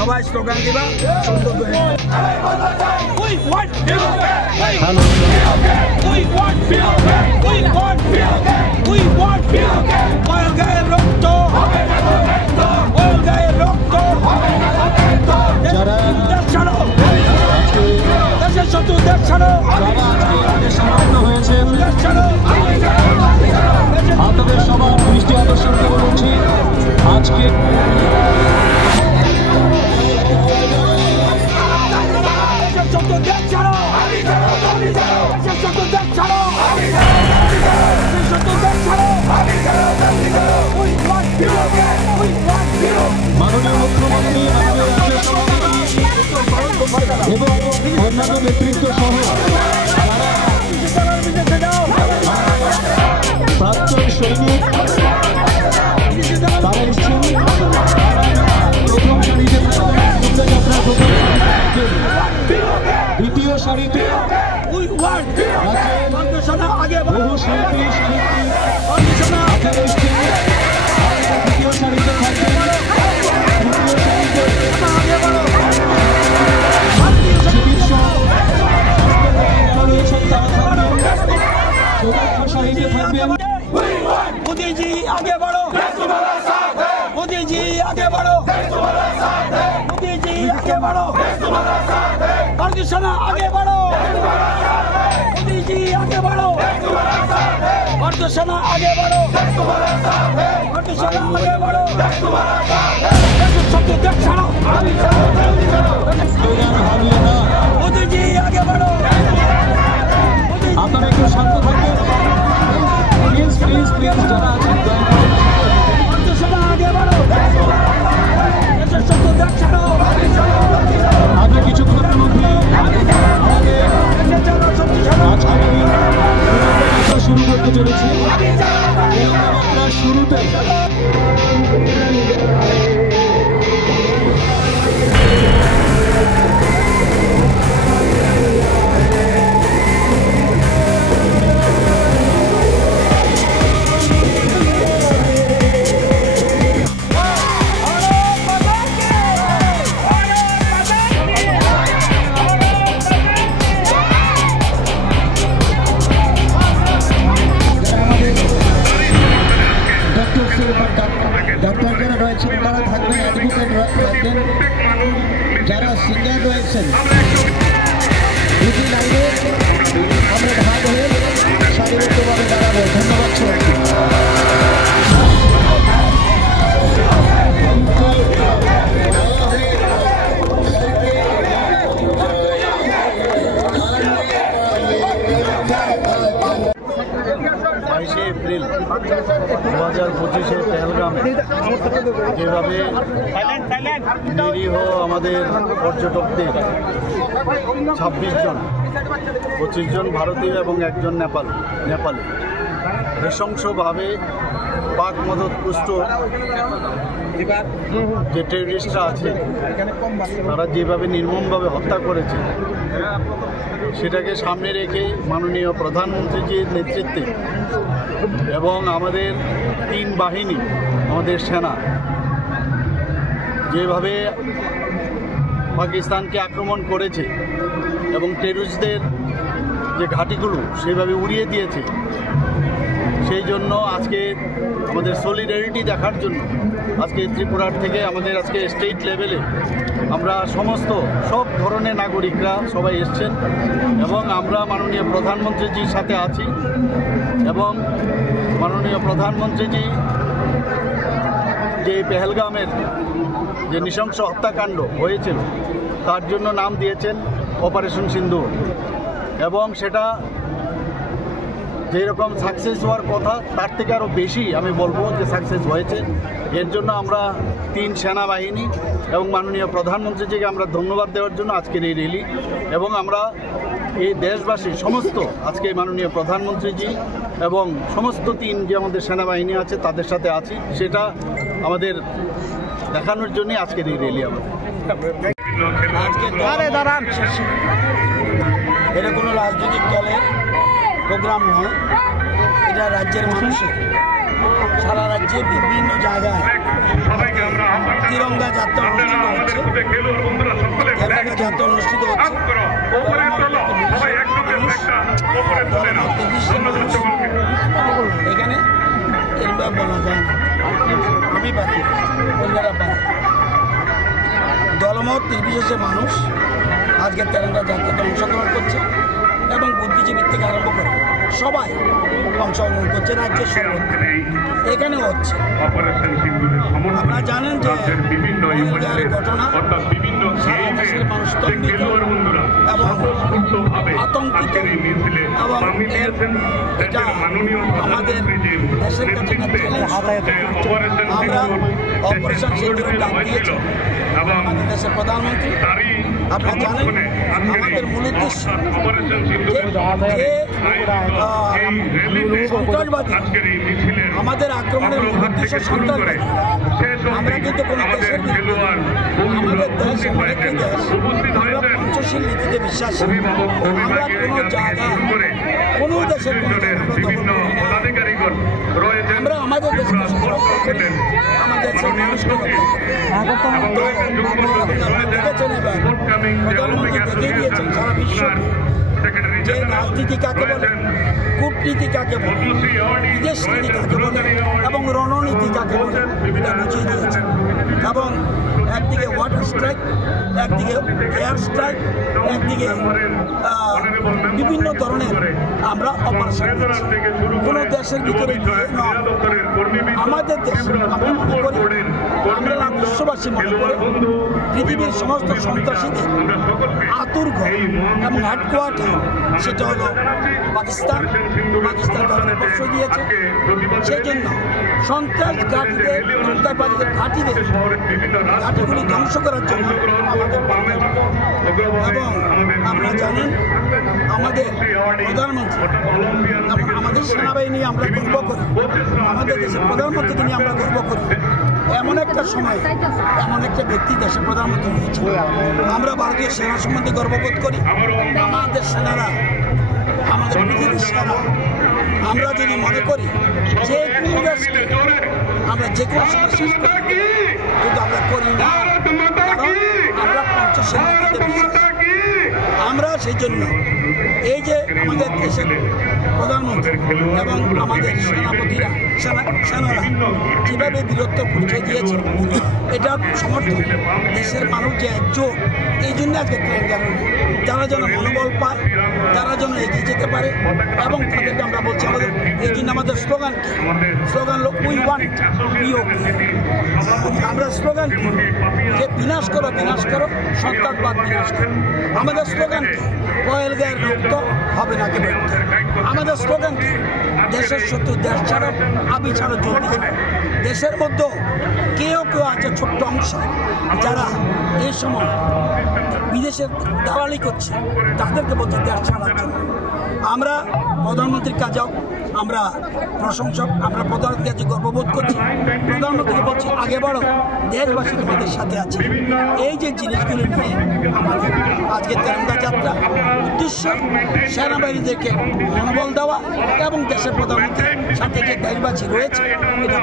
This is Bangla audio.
সবাই স্লোগান দিবা সুন্দর করে We want oil গায়ে রক্ত oil গায়ে রক্ত দেশ ছাড়ো দেশের শত্রু দেশ ছাড়ো হয়েছেন দেশ ছাড়ো আপনাদের সবার দৃষ্টি আকর্ষণ করে বলছি আজকে মাননীয় মুখ্যমন্ত্রী এবং অন্যান্য নেতৃত্ব সহ প্রাক্তন সৈনিক তারা এসেছেন প্রথম সারিতে দ্বিতীয় সারিতে বহু শিল্পী সাহিত্যিক এসেছেন দ্বিতীয় সারিতে থাকবেন চিকিৎসক রয়েছেন তারা থাকবেন চতুর্থ সারিতে থাকবেন मोदी जी आगे बढ़ो मोदी जी आगे बढ़ो मोदी जी आगे बढ़ो भारतीय सेना आगे बढ़ो मोदी जी आगे बढ़ो भारतीय सेना आगे बढ़ो भारतीय सेना आगे बढ़ो सबको देख छाड़ो मोदी जी आगे बढ़ो আপনারা একটু শান্ত থাকবেন প্লিজ প্লিজ প্লিজ যারা আছেন আগে কিছুক্ষণের মধ্যে শুরু করতে চলেছি আমরা শুরুতে সিঙ্গার রয়েছেন দুটি লাইনে আমরা ভাগ হয়ে সারিবদ্ধভাবে দাঁড়াবো। ধন্যবাদ সবাইকে। এপ্রিল 2025-এ পেহেলগামে যেভাবে নিরীহ আমাদের পর্যটকদের 26 জন 25 জন ভারতীয় এবং একজন নেপালি নৃশংসভাবে পাক মদতপুষ্ট যে টেররিস্টরা আছে তারা যেভাবে নির্মমভাবে হত্যা করেছে সেটাকে সামনে রেখে মাননীয় প্রধানমন্ত্রীজির নেতৃত্বে এবং আমাদের 3 বাহিনী আমাদের সেনা যেভাবে পাকিস্তানকে আক্রমণ করেছে এবং টেররিস্টদের যে ঘাঁটিগুলো সেভাবে উড়িয়ে দিয়েছে, সেই জন্য আজকে আমাদের সলিডারিটি দেখার জন্য আজকে ত্রিপুরার থেকে আমাদের আজকে স্টেট লেভেলে আমরা সব ধরনের নাগরিকরা সবাই এসছেন এবং আমরা মাননীয় প্রধানমন্ত্রীজির সাথে আছি এবং মাননীয় প্রধানমন্ত্রীজি যে পেহেলগামের যে নৃশংস হত্যাকাণ্ড হয়েছিল তার জন্য নাম দিয়েছেন অপারেশন সিন্দুর এবং সেটা যেরকম সাকসেস হওয়ার কথা তার থেকে আরও বেশি আমি বলবো যে সাকসেস হয়েছে। এর জন্য আমরা 3 সেনাবাহিনী এবং মাননীয় প্রধানমন্ত্রীজিকে আমরা ধন্যবাদ দেওয়ার জন্য আজকের এই র্যালি এবং আমরা এই দেশবাসী সমস্ত আজকে মাননীয় প্রধানমন্ত্রীজি এবং সমস্ত 3 যে আমাদের সেনাবাহিনী আছে তাদের সাথে আছি, সেটা আমাদের দেখানোর জন্যই আজকের এই র্যালি আমাদের। এটা কোনো রাজনৈতিক দলের প্রোগ্রাম নয়, এটা রাজ্যের মানুষের সারা রাজ্যে বিভিন্ন জায়গায় তিরঙ্গা যাত্রা অনুষ্ঠিত হচ্ছে, তিরঙ্গা যাত্রা অনুষ্ঠিত হচ্ছে। এখানে এরকম বলা যায় না, আমি বাকি অন্যরা বাকি দলমত নির্বিশেষে মানুষ আজকের তিরঙ্গা যাত্রাতে অংশগ্রহণ করছে এবং বুদ্ধিজীবীর থেকে আরম্ভ করে সবাই অংশগ্রহণ করছে রাজ্যের সর্বত্র। এখানে হচ্ছে আপনারা জানেন যে ঘটনা সারা দেশের মানুষ স্তম্ভিত এবং আতঙ্কিত এবং এটা আমাদের দেশের কাছে আমরা অপারেশন সিন্দুরের ডাক দিয়েছি আমাদের দেশের প্রধানমন্ত্রী। আপনারা জানেন আমাদের মূল উদ্দেশ্য সন্ত্রাসবাদী আমাদের আক্রমণের মূল উদ্দেশ্য সন্ত্রাসবাদী। আমরা কিন্তু কোনো দেশের আমাদের দেশ এমন একটি দেশ আমরা পঞ্চশীল নীতিতে বিশ্বাসী। আমরা কোনো জায়গায় কোনো দেশের আমরা আমাদের দেশকে করি, আমাদের সেই মানুষকে দেখেছেন এবার প্রধানমন্ত্রী দেখিয়ে দিয়েছেন সারা বিশ্ব যে রাজনীতি কাকে বলে, কূটনীতি কাকে বলে, বিদেশ নীতি কাকে বলে এবং রণনীতি কাকে বলে এটা বুঝিয়ে দিয়েছে। এবং একদিকে ওয়াটার স্ট্রাইক, একদিকে এয়ার স্ট্রাইক, একদিকে বিভিন্ন ধরনের আমরা অপারেশন করছি। কোনো দেশের ভিতরে আমাদের দেশে আমরা মনে করি, আমরা বিশ্ববাসী মনে করি পৃথিবীর সমস্ত সন্ত্রাসীদের আতুরঘর এবং হেডকোয়ার্টার সেটা হলো পাকিস্তান। পাকিস্তান পরামর্শ দিয়েছে, সেই জন্য সন্ত্রাস ঘাঁটিদের সন্ত্রাসবাদীদের ঘাঁটিগুলি ধ্বংস করার জন্য আমাদের এবং আপনারা জানেন আমাদের প্রধানমন্ত্রী এবং আমাদের সেনাবাহিনী আমরা গর্ব করি, আমাদের দেশের প্রধানমন্ত্রীকে নিয়ে আমরা গর্ব করি। এমন একটা সময় এমন একটা ব্যক্তি দেশের প্রধানমন্ত্রী হয়েছে। আমরা ভারতীয় সেনা সম্বন্ধে গর্ববোধ করি। আমাদের সেনারা আমাদের পৃথিবীর সেনা। আমরা যদি মনে করি যে কোনো দেশকে আমরা যে কোনো সময় শেষ করি, কিন্তু আমরা করি না, কারণ আমরা পঞ্চশীল নীতিতে বিশ্বাসী। আমরা সেই জন্য এই যে আমাদের দেশের প্রধানমন্ত্রী এবং আমাদের সেনাপতিরা সেনারা যেভাবে বীরত্ব পরিচয় দিয়েছে এটা সমর্থন দেশের মানুষ যে একজোট, এই জন্য আজকে তিরঙ্গা রইল। তারা যেন মনোবল পায়, তারা যেন এগিয়ে যেতে পারে, এবং তাদেরকে আমরা বলছি আমাদের এই জন্য আমাদের স্লোগান কি? স্লোগান হলো উই ওয়ান্ট পিওপি। আমরা স্লোগান কি? যে বিনাশ করো, বিনাশ করো, সন্ত্রাসবাদ বিনাশ করো। আমাদের স্লোগান কি? পহেলগাঁয়ের রক্ত হবে না কেবল। আমাদের স্লোগান কি? দেশের শত্রু দেশ ছাড়ো, আবি ছাড়ো, জলদি ছাড়ো। দেশের মধ্যে কেউ কেউ আছে ছোট্ট অংশ যারা এই সময় বিদেশের দালালি করছে, তাদেরকে বলছে দেশ ছাড়ার জন্য। আমরা প্রধানমন্ত্রীর কাছেও আমরা প্রশংসক, আমরা প্রধানমন্ত্রীর কাছে গর্ববোধ করছি। প্রধানমন্ত্রীকে বলছি আগে বাড়ো, দেশবাসী তোমাদের সাথে আছে। এই যে জিনিসগুলো নিয়ে আমাদের আজকে তিরঙ্গা যাত্রা উদ্দেশ্য সেনাবাহিনীদেরকে মনোবল দেওয়া এবং দেশের প্রধানমন্ত্রীর সাথে যে দেশবাসী রয়েছে এটা